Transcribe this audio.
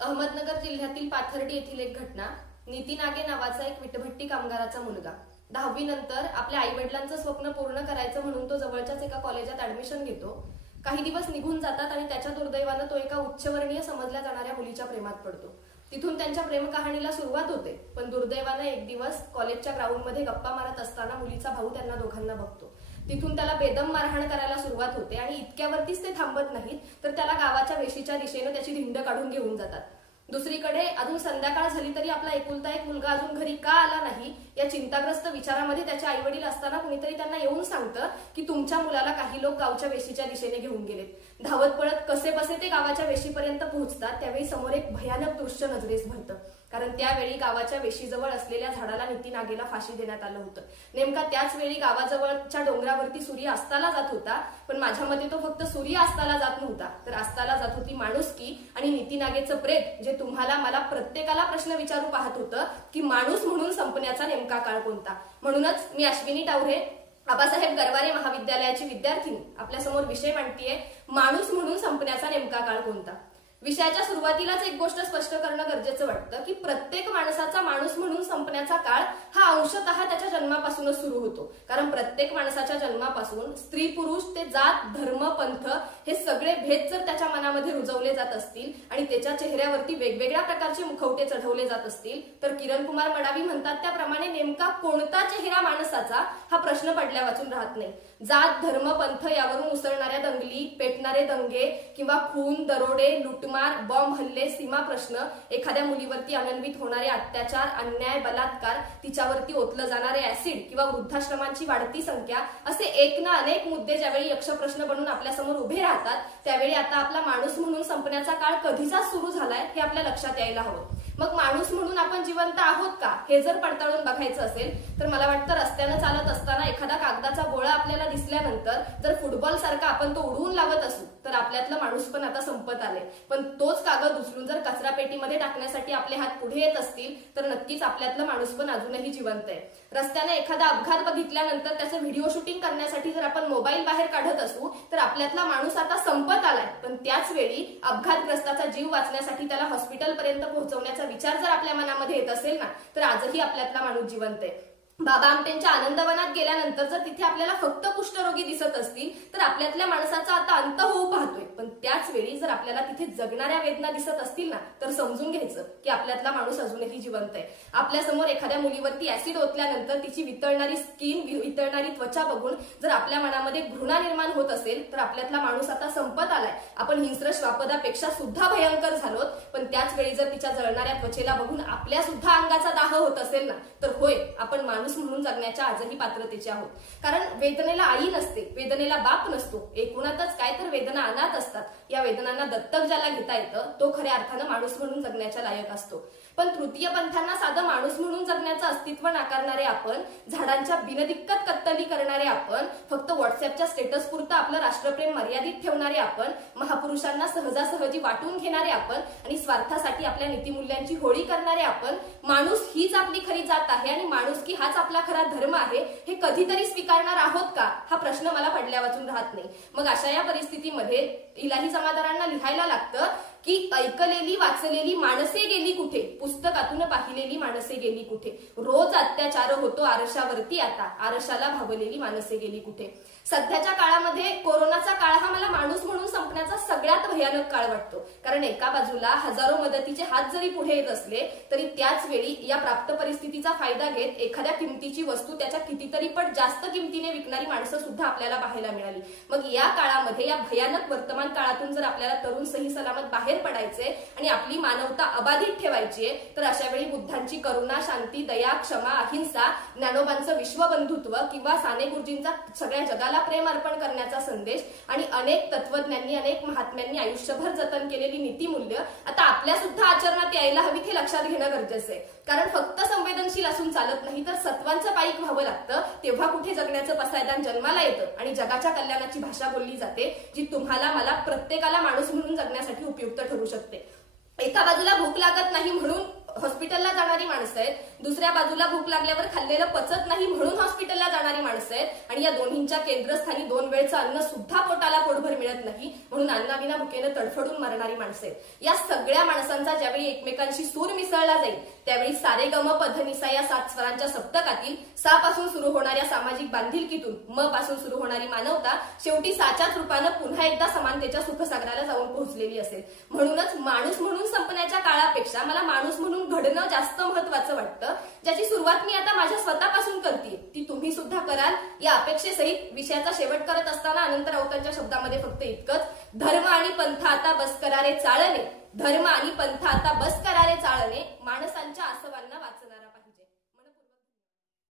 अहमदनगर जिल्ह्यातील पाथर्डी येथील एक घटना। नितीन आगे नावाचा एक विटभट्टी कामगाराचा मुलगा 10वी नंतर आपल्या आई वडिलांचं स्वप्न पूर्ण करायचं म्हणून तो जवळच्याच एका कॉलेजात ऍडमिशन घेतो। काही दिवस निघून जातात आणि त्याच्या दुर्दैवानं तो एका उच्चवर्णीय समजल्या जाणाऱ्या मुलीच्या प्रेमात पडतो। तिथून त्यांच्या प्रेम कहाणीला सुरुवात होते, पण दुर्दैवानं एक दिवस कॉलेजच्या ग्राउंडमध्ये गप्पा मारत असताना मुलीचा भाऊ त्यांना दोघांना बघतो। तिथून त्याला बेदम मारहाण करायला सुरुवात होते आणि इतक्यावरतीच ते थांबत नाहीत, तर त्याला गावाच्या वेशीच्या दिशेने त्याची धिंड काढून घेऊन जातात। दुसरीकडे अजून संध्याकाळ झाली तरी आपला एकुलता एक मुलगा अजून घरी का आला नाही या चिंताग्रस्त विचारामध्ये त्याचे आई वडील असताना कुणीतरी त्यांना येऊन सांगतं की तुमच्या मुलाला काही लोक गावच्या वेशीच्या दिशेने घेऊन गेलेत। धावत पळत कसे बसे ते गावाच्या वेशीपर्यंत पोहोचतात, त्यावेळी समोर एक भयानक दृश्य नजरेस भरतं, कारण त्यावेळी गावाच्या वेशीजवळ असलेल्या झाडाला नितीन आगेला फाशी देण्यात आलं होतं। नेमका त्याच वेळी गावाजवळच्या डोंगरावरती सूर्य अस्ताला जात होता, पण माझ्या मते तो फक्त सूर्य अस्ताला जात नव्हता, तर अस्ताला जात होती माणुसकी आणि नितीन आगेचं प्रेत, जे तुम्हाला मला प्रत्येकाला प्रश्न विचारू पाहत होतं की माणूस म्हणून संपण्याचा नेमका काळ कोणता। म्हणूनच मी अश्विनी टावरे, आबासाहेब गरवारे महाविद्यालयाची विद्यार्थिनी, आपल्या समोर विषय मांडतीये, माणूस म्हणून संपण्याचा नेमका काळ कोणता। विषयाच्या सुरुवातीलाच एक गोष्ट स्पष्ट करणं गरजेचं वाटतं की प्रत्येक माणसाचा माणूस म्हणून संपण्याचा काळ हा अंशतः त्याच्या जन्मापासूनच सुरू होतो, कारण प्रत्येक माणसाच्या जन्मापासून स्त्री पुरुष ते जात धर्म पंथ हे सगळे भेद जर त्याच्या मनामध्ये रुजवले जात असतील आणि त्याच्या चेहऱ्यावरती वेगवेगळ्या प्रकारचे मुखवटे चढवले जात असतील, तर किरण कुमार मडावी म्हणतात त्याप्रमाणे नेमका कोणता चेहरा माणसाचा हा प्रश्न पडल्या वाचून राहत नाही। जात धर्म पंथ यावरून उसळणाऱ्या दंगली, पेटणारे दंगे किंवा खून दरोडे लुटमार बॉम्ब हल्ले, सीमा प्रश्न, एखाद्या मुलीवरती अनन्वित होणारे अत्याचार अन्याय बलात्कार, तिच्यावरती ओतलं जाणारे ऍसिड किंवा वृद्धाश्रमांची वाढती संख्या, असे एक ना अनेक मुद्दे ज्यावेळी यक्ष प्रश्न बनून आपल्या समोर उभे राहतात, त्यावेळी आता आपला माणूस म्हणून संपण्याचा काळ कधीचा सुरू झालाय हे आपल्या लक्षात यायला हवं। मग माणूस म्हणून आपण जिवंत आहोत का हे जर पडताळून बघायचं असेल तर मला वाटतं रस्त्यानं चालत असताना एखादा कागदाचा गोळा आपल्याला दिसल्यानंतर जर फुटबॉल सारखा आपण तो उडवून लावत असू तर आपल्यातलं माणूस पण आता संपत आले, पण तोच कागद उचलून जर कचरा पेटीमध्ये टाकण्यासाठी आपले हात पुढे येत असतील तर नक्कीच आपल्यातलं माणूस पण अजूनही जिवंत आहे। रस्त्याने एखादा अपघात बघितल्यानंतर त्याचं व्हिडिओ शूटिंग करण्यासाठी जर आपण मोबाईल बाहेर काढत असू तर आपल्यातला माणूस आता संपत आलाय, पण त्याच वेळी अपघातग्रस्ताचा जीव वाचण्यासाठी त्याला हॉस्पिटलपर्यंत पोहोचवण्याचा विचार जर आपल्या मनामध्ये येत असेल ना तर आजही आपल्यातला माणूस जिवंत आहे। बाबा आमटेंच्या आनंदवनात गेल्यानंतर जर तिथे आपल्याला फक्त कुष्ठरोगी दिसत असतील तर आपल्यातल्या माणसाचा आता अंत होऊ पाहतोय, पण त्याच वेळी जर आपल्याला तिथे जगणाऱ्या वेदना दिसत असतील ना तर समजून घ्यायचं की आपल्यातला माणूस अजूनही जिवंत आहे। आपल्या समोर एखाद्या मुलीवरती ऍसिड ओतल्यानंतर तिची वितळणारी स्किन, वितळणारी त्वचा बघून जर आपल्या मनामध्ये घृणा निर्माण होत असेल तर आपल्यातला माणूस आता संपत आलाय, आपण हिंस्र श्वापदापेक्षा सुद्धा भयंकर झालोत, पण त्याच वेळी जर तिच्या जळणाऱ्या त्वचेला बघून आपल्या सुद्धा अंगाचा दाह होत असेल ना तर होय, आपण माणूस म्हणून जगण्याच्या आजही पात्रतेचे आहोत। कारण वेदनेला आई नसते, वेदनेला बाप नसतो, एकूणातच काय तर वेदना अनाथ असतात। या वेदनांना दत्तक ज्याला घेता येतं तो खऱ्या अर्थानं माणूस म्हणून जगण्याच्या लायक असतो। पण तृतीय पंथांना साधं माणूस म्हणून जगण्याचं अस्तित्व नाकारणारे आपण, झाडांच्या बिनदिक्कत कत्तली करणारे आपण, फक्त व्हॉट्सअपच्या स्टेटस पुरतं आपलं राष्ट्रप्रेम मर्यादित ठेवणारे आपण, महापुरुषांना सहजासहजी वाटून घेणारे आपण आणि स्वार्थासाठी आपल्या नीतिमूल्यांची होळी करणारे आपण, माणूस हीच आपली खरी जात आहे आणि माणुसकी हाच आपला खरा धर्म आहे हे कधीतरी स्वीकारणार आहोत का हा प्रश्न मला पडल्या वाचून राहत नाही। मग अशा या परिस्थितीमध्ये इलाही जमादारांना लिहायला लागतं की ऐकलेली वाचलेली माणसे गेली कुठे, पुस्तकातून पाहिलेली माणसे गेली कुठे, रोज अत्याचार होतो आरशावरती आता, आरशाला भावलेली माणसे गेली कुठे। सध्याच्या काळामध्ये कोरोनाचा काळ हा मला माणूस म्हणून संपण्याचा सगळ्यात भयानक काळ वाटतो, कारण एका बाजूला हजारो मदतीचे हात जरी पुढे येत असले तरी त्याच वेळी या प्राप्त परिस्थितीचा फायदा घेत एखाद्या किमतीची वस्तू त्याच्या कितीतरी पट जास्त किमतीने विकणारी माणसं सुद्धा आपल्याला पाहायला मिळाली। मग या काळामध्ये, या भयानक वर्तमान काळातून जर आपल्याला तरुण सही सलामत बाहेर पडायचे आणि आपली मानवता अबाधित ठेवायची तर अशा वेळी बुद्धांची करुणा, शांती, दया, क्षमा, अहिंसा, ज्ञानोबांचं विश्वबंधुत्व किंवा साने गुरुजींचा सगळ्या जगाला प्रेम अर्पण करण्याचा संदेश आणि अनेक तत्वज्ञांनी, अनेक महात्म्यांनी आयुष्यभर जतन केलेली नीतिमूल्य आता आपल्या सुद्धा आचरणात यायला हवीत हे लक्षात घेणं गरजेचं आहे। कारण फक्त संवेदनशील असून चालत नाही, तर सत्वांचं पाईक व्हावं लागतं, तेव्हा कुठे जगण्याचं पसायदान जन्माला येतं आणि जगाच्या कल्याणाची भाषा बोलली जाते जी तुम्हाला मला प्रत्येकाला माणूस म्हणून जगण्यासाठी उपयुक्त ठरू शकते। एका बाजूला भूक लागत नाही म्हणून हॉस्पिटलला जाणारी माणसं आहेत, दुसऱ्या बाजूला भूक लागल्यावर खाल्लेलं पचत नाही म्हणून हॉस्पिटलला जाणारी माणसं आहेत आणि या दोन्हींच्या केंद्रस्थानी 2 वेळचं अन्न सुद्धा पोटाला पोटभर मिळत नाही म्हणून अन्नाविना भुकेनं तडफडून मरणारी माणसं आहेत। या सगळ्या माणसांचा ज्यावेळी एकमेकांशी सूर मिसळला जाईल त्यावेळी सारे गम पध निसा या 7 स्वरांच्या सप्तकातील सा पासून सुरू होणाऱ्या सामाजिक बांधिलकीतून म पासून सुरू होणारी मानवता शेवटी साच्याच रूपानं पुन्हा एकदा समानतेच्या सुखसागराला जाऊन पोहोचलेली असेल। म्हणूनच माणूस म्हणून संपण्याच्या काळापेक्षा मला माणूस म्हणून घडणं जास्त महत्वाचं वाटतं, ज्याची सुरुवात मी आता माझ्या स्वतःपासून करते, ती तुम्ही सुद्धा कराल या अपेक्षेसहित विषयाचा शेवट करत असताना अनंत राऊतांच्या शब्दामध्ये फक्त इतकंच, धर्म आणि पंथ आता बस करारे चाळणे, धर्म आणि पंथ आता बस करारे चाळणे, माणसांच्या आसवांना वाचणार